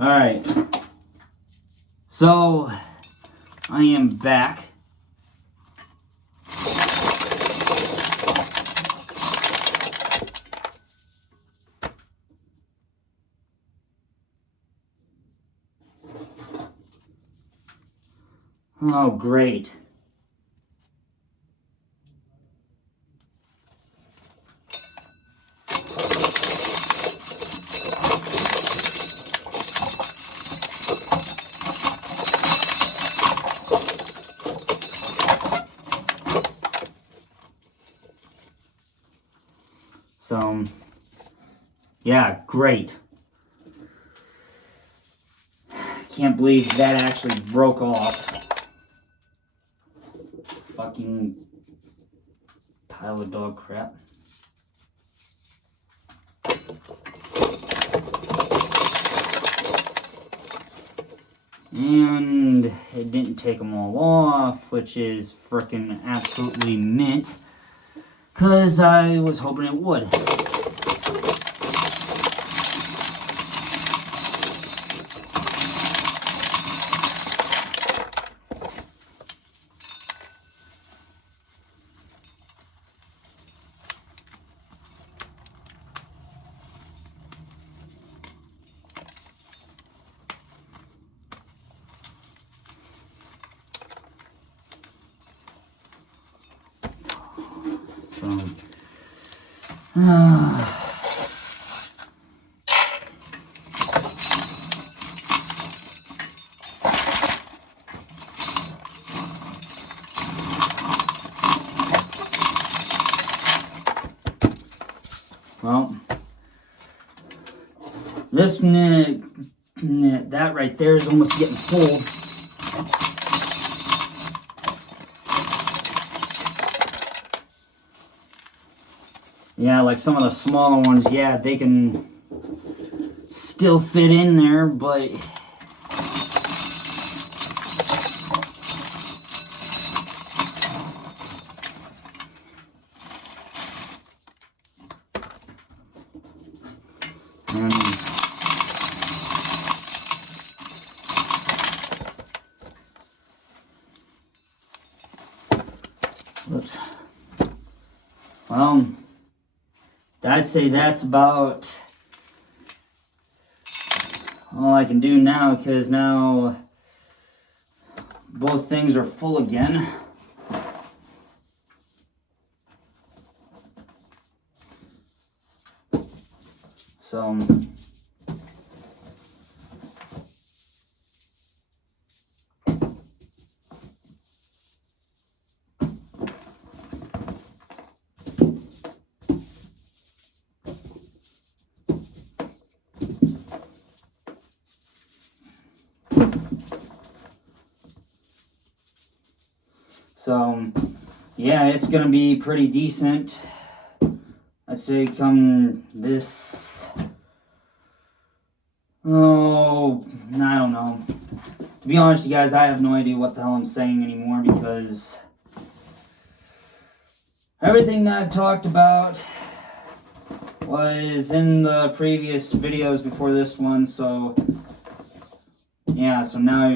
Alright. So, I am back. Oh, great. So, yeah, great. Can't believe that actually broke off. Fucking pile of dog crap. And it didn't take them all off, which is frickin' absolutely mint. Because I was hoping it would. Well, this that right there is almost getting full. Yeah, like some of the smaller ones, yeah, they can still fit in there, but whoops. Well, I'd say that's about all I can do now, because now both things are full again. So yeah, it's gonna be pretty decent. I'd say come this, oh, I don't know. To be honest, you guys, I have no idea what the hell I'm saying anymore, because everything that I've talked about was in the previous videos before this one, so yeah, so now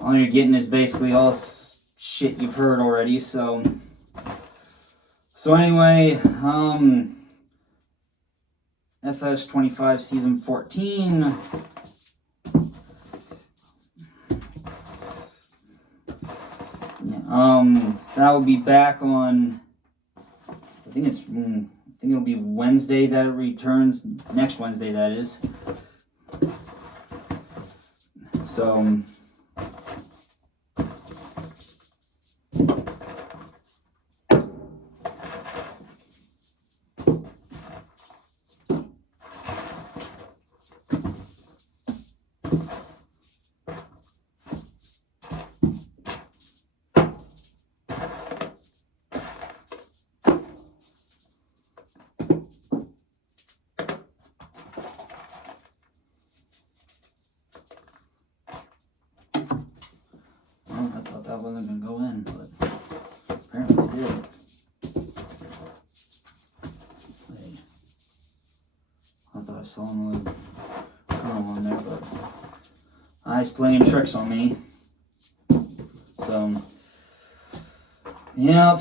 all you're getting is basically all shit you've heard already. So anyway, FS25 season 14. That will be back on, I think it'll be Wednesday that it returns. Next Wednesday, that is. So I thought that wasn't going to go in, but apparently it did. Wait. thought I saw another kernel on there, but it's playing tricks on me. So, yep.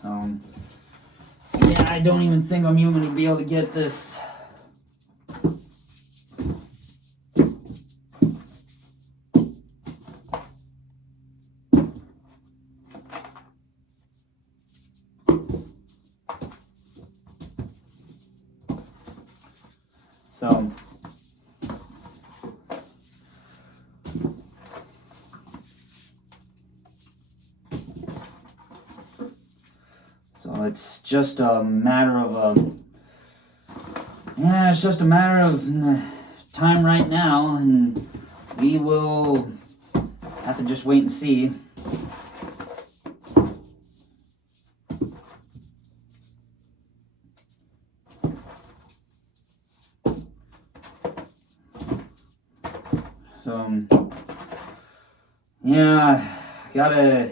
So, yeah, I don't even think I'm even going to be able to get this. So it's just a matter of it's just a matter of time right now, and we will have to just wait and see. So, yeah, gotta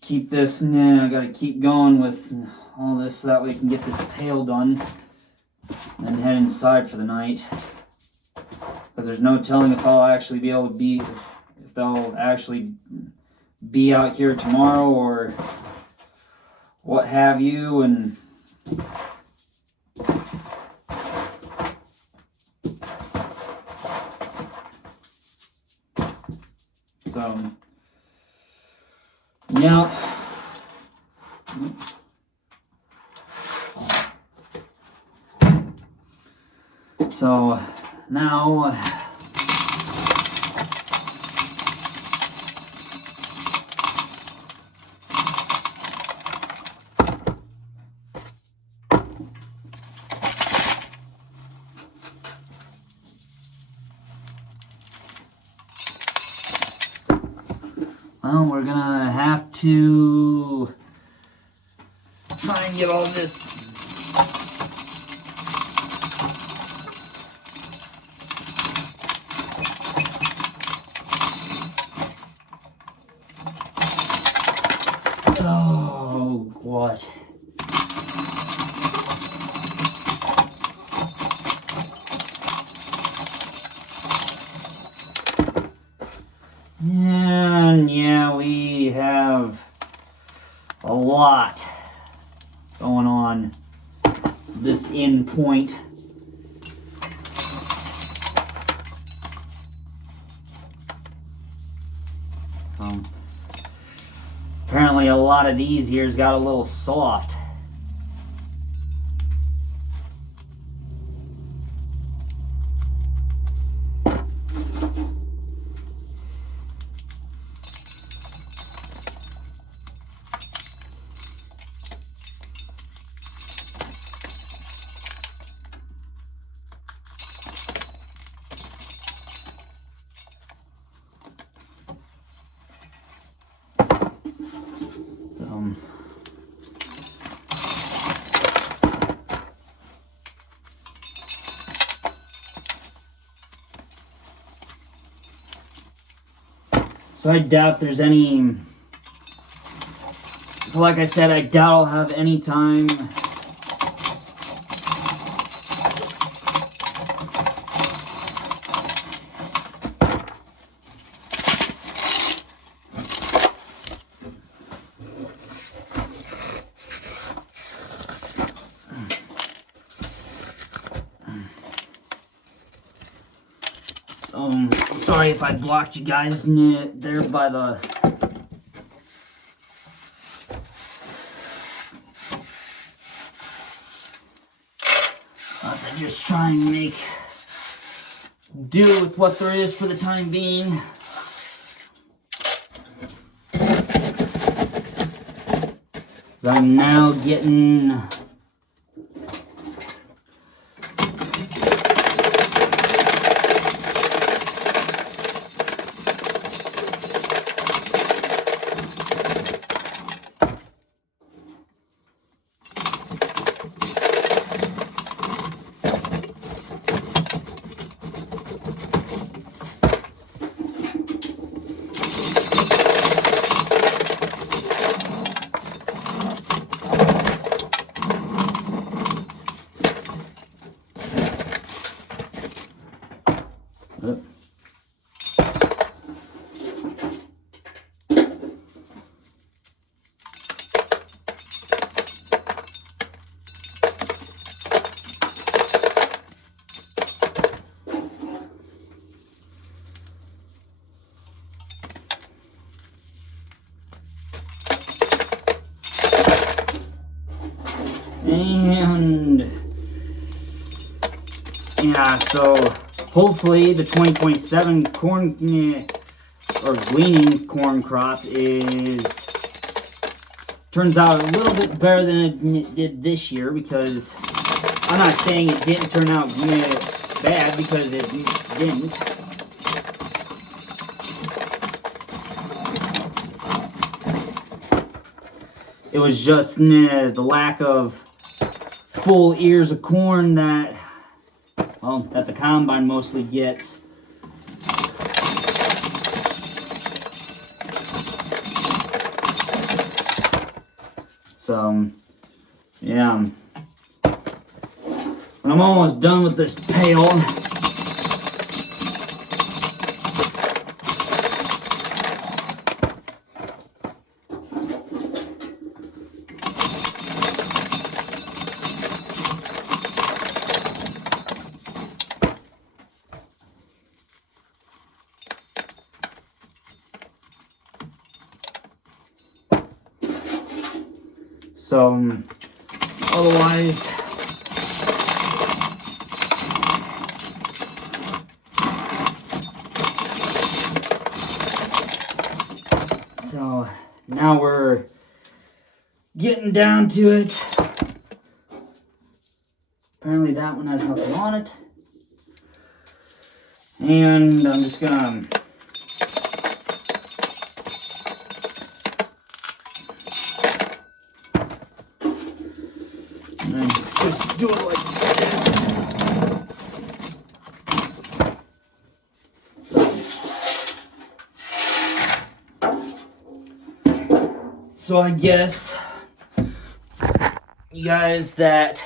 keep this, I gotta keep going with all this so that we can get this pail done and then head inside for the night. Because there's no telling if I'll actually be able to if they'll actually be out here tomorrow or what have you, and so, yeah. So now we're gonna have to try and get all this what? And yeah, we have a lot going on this end point. Apparently a lot of these here's got a little soft. So I doubt there's any, so like I said, I doubt I'll have any time sorry if I blocked you guys there by the I just try and make do with what there is for the time being. I'm now getting Yeah, so hopefully the 2027 corn or gleaning corn crop turns out a little bit better than it did this year, because I'm not saying it didn't turn out bad, because it didn't. It was just the lack of full ears of corn that the combine mostly gets. So, yeah. When I'm almost done with this pail, so otherwise, so now we're getting down to it. Apparently that one has nothing on it. And I'm just gonna just do it like this. So I guess, you guys, that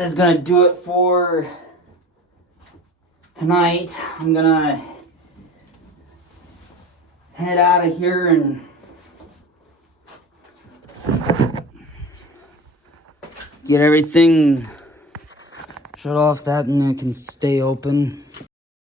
is gonna do it for tonight. I'm gonna head out of here and get everything shut off that, and it can stay open.